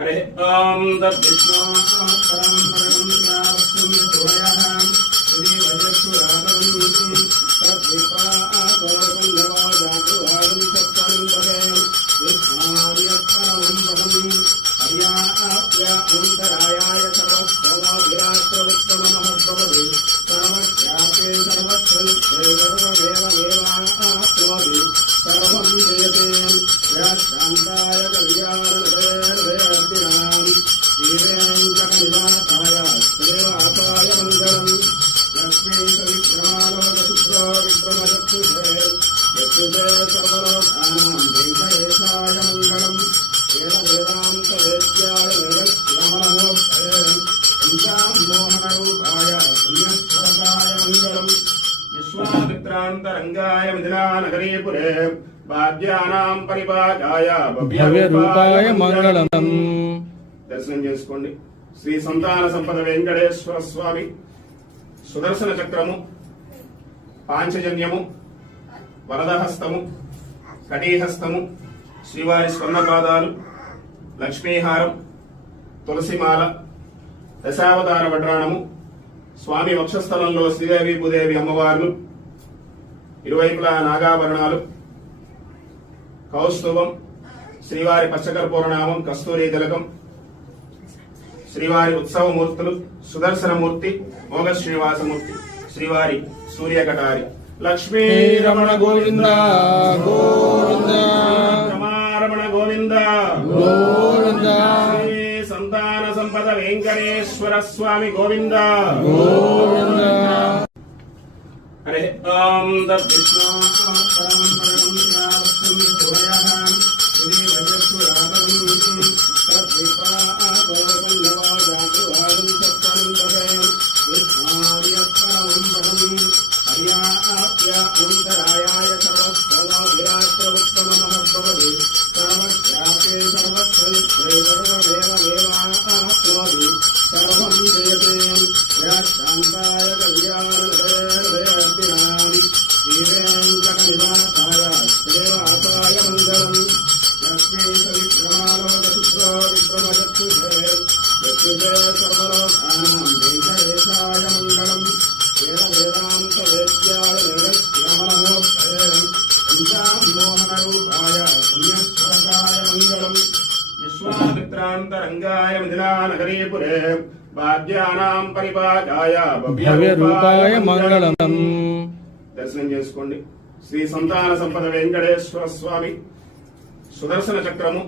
हरे ओम तद्विष्णु परं परं श्रावस्तं सुभयः श्री वजस्सुरातम् तद्विपा परकण्डवा जातुभागं सत्परं वदे विष्णार्यत्परमं पदं हर्याप्य अनन्तरायाय सर्वस्वमाभिरात्रवत्तममहद्भवति सर्वस्यापि सर्वस्वनित्ये सर्वमेवमेवाप्नोति सर्वं जयते याशान्ताय कल्याणनिधये श्रीवेङ्कटनिवासाय श्रीनिवासाय मङ्गलम् लक्ष्मीकविक्रमालोकशुक्रो विक्रमचक्षुषे यक्षुषे सर्वलोकानां वेङ्कटेशाय मङ्गलम् वेदान्तवेद्याय वेदश्रवणमूर्तये पंचामोहनरूपाय पुण्यश्लोकाय मङ्गलम् विश्वामित्रान्तरङ्गाय मिथिलानगरीपुरे भाग्यानां परिपाकाय भव्यरूपाय मंगलम्। దర్శనం చేసుకోండి। శ్రీ సంతాన సంపద వెంకటేశ్వర స్వామి సుదర్శన చక్రము, పాంచజన్యము, వరదహస్తము, కటీహస్తము, శ్రీవారి స్వర్ణపాదాలు, లక్ష్మీహారం, తులసిమాల, దశావతార వడ్రాణము, స్వామి వక్షస్థలంలో శ్రీదేవి భూదేవి అమ్మవార్లు, ఇరువైపులా నాగాభరణాలు, కౌస్తుభం, శ్రీవారి పచ్చకర్పూరనామం, కస్తూరి తిలకం, శ్రీవారి ఉత్సవమూర్తులు, సుదర్శనమూర్తి, మోగ శ్రీనివాసమూర్తి, శ్రీవారి సూర్యకటారి, లక్ష్మీ రమణ గోవింద గోవింద, రమణ గోవింద గోవింద, శ్రీ సంతాన సంపద వెంకటేశ్వర స్వామి గోవింద గోవింద। హరే ఓం తద్విష్ణు పరం పరం శ్రావస్తం సుభయః శ్రీ వజస్సురాతम् తద్విపా పరకण्डवा जातुभागं सत्परं वदे विष्णार्यत्परमं पदं हर्याप्य अनन्तरायाय सर्वस्वमाभिरात्रवत्तममहद्भवति सर्वस्यापि सर्वस्वनित्ये सर्वमेवमेवाप्नोति सर्वं जयते याशान्ताय कल्याणनिधये श्रीवेङ्कटनिवासाय श्रीनिवासाय मङ्गलम् लक्ष्मीकविक्रमालोकशुक्रो विक्रमचक्षुषे यक्षुषे सर्वलोकानां वेङ्कटेशाय मङ्गलम् वेदान्तवेद्याय वेदश्रवणमूर्तये पंचामोहनरूपाय पुण्यश्लोकाय मङ्गलम् विश्वामित्रान्तरङ्गाय मिथिलानगरीपुरे भाग्यानां परिपाकाय भव्यरूपाय मंगलम्। దర్శనం చేసుకోండి। శ్రీ సంతాన సంపద వెంకటేశ్వర స్వామి సుదర్శన చక్రము,